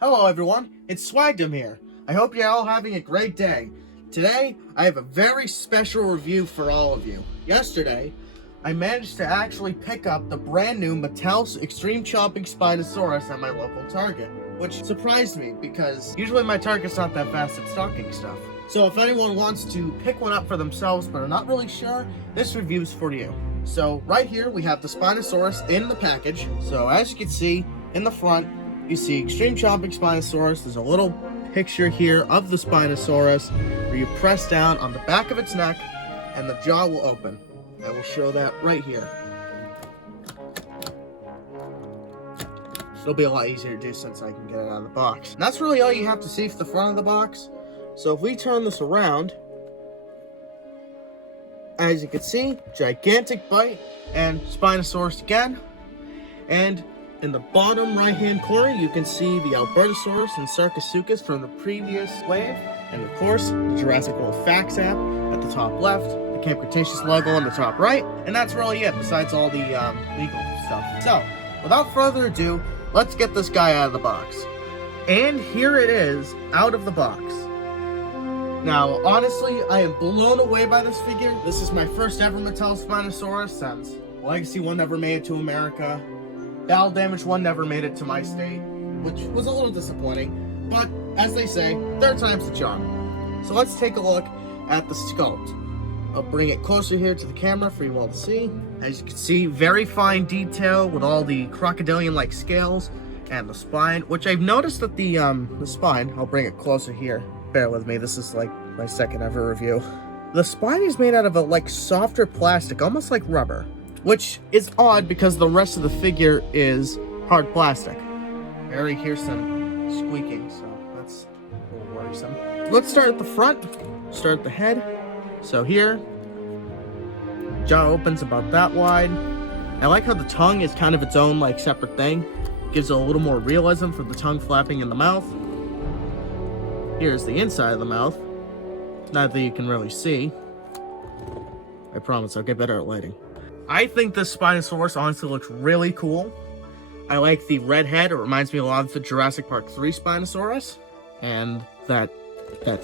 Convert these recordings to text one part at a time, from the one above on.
Hello everyone, it's Swagdom here. I hope you're all having a great day. Today, I have a very special review for all of you. Yesterday, I managed to actually pick up the brand new Mattel's Extreme Chomping Spinosaurus at my local Target, which surprised me because usually my Target's not that fast at stocking stuff. So if anyone wants to pick one up for themselves but are not really sure, this review's for you. So right here we have the Spinosaurus in the package. So as you can see, in the front, you see Extreme Chomping Spinosaurus. There's a little picture here of the Spinosaurus where you press down on the back of its neck and the jaw will open. I will show that right here. It'll be a lot easier to do since I can get it out of the box. And that's really all you have to see for the front of the box. So if we turn this around, as you can see, gigantic bite and Spinosaurus again. And in the bottom right-hand corner, you can see the Albertosaurus and Sarcosuchus from the previous wave. And of course, the Jurassic World Facts app at the top left, the Camp Cretaceous logo on the top right, and that's really it, besides all the legal stuff. So, without further ado, let's get this guy out of the box. And here it is, out of the box. Now, honestly, I am blown away by this figure. This is my first ever Mattel Spinosaurus since Legacy 1 never made it to America. Battle Damage 1 never made it to my state, which was a little disappointing, but as they say, third time's the charm. So let's take a look at the sculpt. I'll bring it closer here to the camera for you all to see. As you can see, very fine detail with all the crocodilian-like scales and the spine, which I've noticed that the spine, I'll bring it closer here. Bear with me, this is like my second ever review. The spine is made out of a softer plastic, almost like rubber. Which is odd because the rest of the figure is hard plastic. I already hear some squeaking, so that's a little worrisome. Let's start at the front, start at the head. So here, jaw opens about that wide. I like how the tongue is kind of its own separate thing. Gives it a little more realism for the tongue flapping in the mouth. Here's the inside of the mouth. Not that you can really see. I promise I'll get better at lighting. I think this Spinosaurus honestly looks really cool. I like the red head. It reminds me a lot of the Jurassic Park 3 Spinosaurus. And that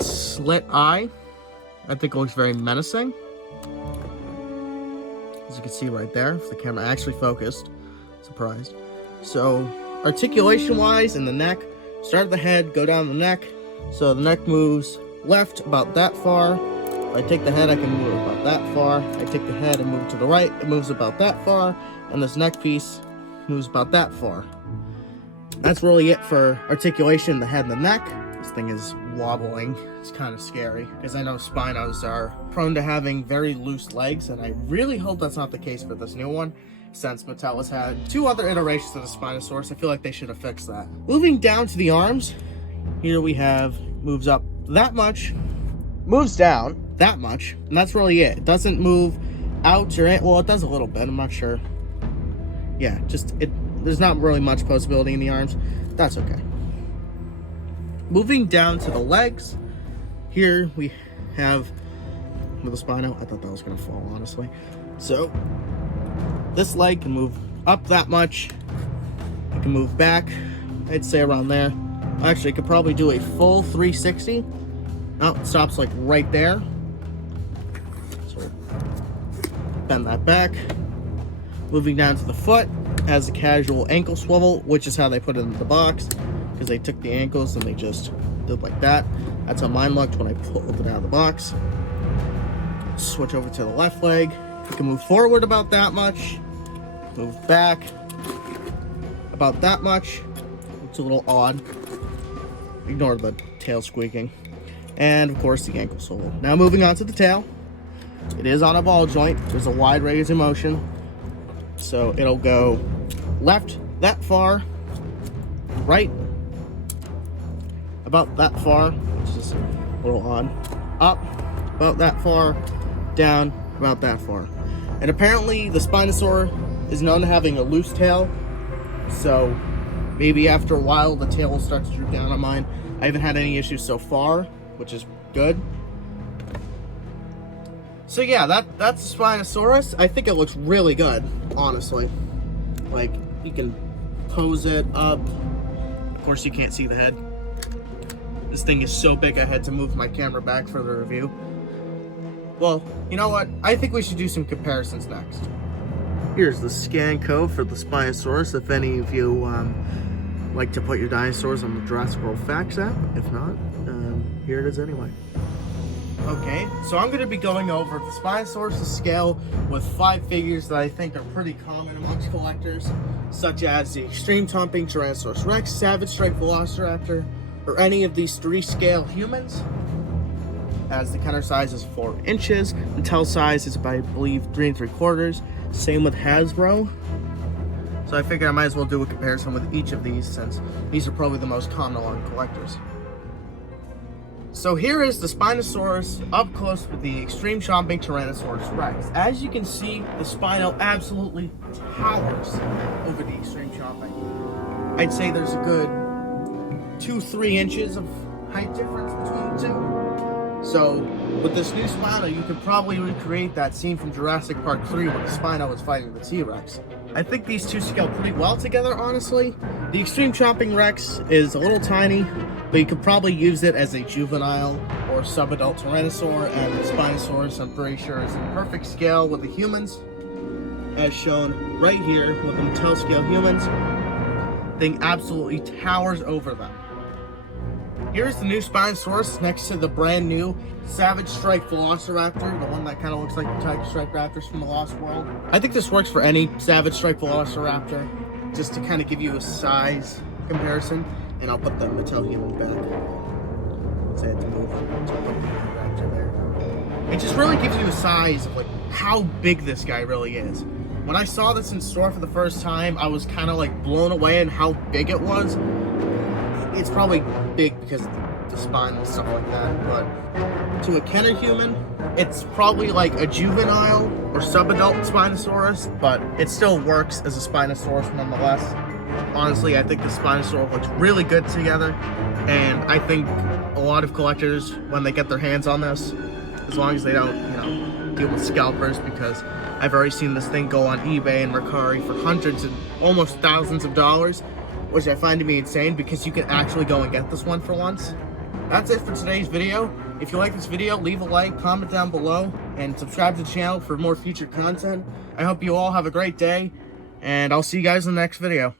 slit eye, I think it looks very menacing. As you can see right there, if the camera actually focused. Surprised. So, articulation-wise in the neck, start at the head, go down the neck. So the neck moves left about that far. If I take the head, I can move it about that far. I take the head and move it to the right, it moves about that far. And this neck piece moves about that far. That's really it for articulation in the head and the neck. This thing is wobbling. It's kind of scary, because I know Spinos are prone to having very loose legs, and I really hope that's not the case for this new one. Since Mattel has had 2 other iterations of the Spinosaurus, I feel like they should have fixed that. Moving down to the arms, here we have, moves up that much, moves down that much, and that's really it. It doesn't move out or in, well, it does a little bit, I'm not sure. Yeah, there's not really much possibility in the arms. That's okay. Moving down to the legs, here we have with the Spino. I thought that was gonna fall, honestly. So this leg can move up that much. It can move back, I'd say around there. Actually, it could probably do a full 360. Oh, it stops right there. So bend that back. Moving down to the foot, has a casual ankle swivel, which is how they put it in the box, because they took the ankles and they just did like that. That's how mine looked when I pulled it out of the box. Switch over to the left leg. You can move forward about that much, move back about that much. It's a little odd. Ignore the tail squeaking. And of course the ankle swivel. Now moving on to the tail. It is on a ball joint. There's a wide range of motion. So it'll go left that far, right about that far, which is a little odd, up about that far, down about that far. And apparently the Spinosaur is known to having a loose tail, so maybe after a while the tail will start to droop down on mine. I haven't had any issues so far, which is good. So yeah, that's Spinosaurus. I think it looks really good, honestly. You can pose it up, Of course, you can't see the head. This thing is so big I had to move my camera back for the review. Well, you know what? I think we should do some comparisons next. Here's the scan code for the Spinosaurus if any of you like to put your dinosaurs on the Jurassic World Facts app. If not, here it is anyway. Okay, so I'm going to be going over the Spinosaurus scale with 5 figures that I think are pretty common amongst collectors, such as the extreme Chomping Tyrannosaurus Rex, Savage Strike Velociraptor, or any of these 3 scale humans, as the counter size is 4 inches, the tail size is, I believe, 3 3/4. Same with Hasbro. So I figured I might as well do a comparison with each of these, since these are probably the most common among collectors. So here is the Spinosaurus up close with the extreme Chomping Tyrannosaurus Rex. As you can see, the Spino absolutely towers over the extreme Chomping. I'd say there's a good 2-3 inches of height difference between the two. So with this new Spino, you could probably recreate that scene from Jurassic Park 3 when the Spino was fighting the T-Rex. I think these two scale pretty well together, honestly. The extreme Chomping Rex is a little tiny, but you could probably use it as a juvenile or subadult Tyrannosaur, and the Spinosaurus, I'm pretty sure, is in perfect scale with the humans, as shown right here with the Mattel scale humans. Thing absolutely towers over them. Here's the new Spinosaurus next to the brand new Savage Strike Velociraptor, the one that kind of looks like the Tiger Strike Raptors from the Lost World. I think this works for any Savage Strike Velociraptor, just to kind of give you a size comparison. And I'll put the Mattel human back. So I had to move to put the raptor there. It just really gives you a size of like how big this guy really is. When I saw this in store for the first time, I was kind of like blown away in how big it was. It's probably big because of the spine and stuff like that, but to a Kenner human, it's probably like a juvenile or subadult Spinosaurus, but it still works as a Spinosaurus nonetheless. Honestly, I think the Spinosaurus looks really good together, and I think a lot of collectors, when they get their hands on this, as long as they don't, deal with scalpers, because I've already seen this thing go on eBay and Mercari for hundreds and almost thousands of dollars, which I find to be insane because you can actually go and get this one for once. That's it for today's video. If you like this video, leave a like, comment down below, and subscribe to the channel for more future content. I hope you all have a great day, and I'll see you guys in the next video.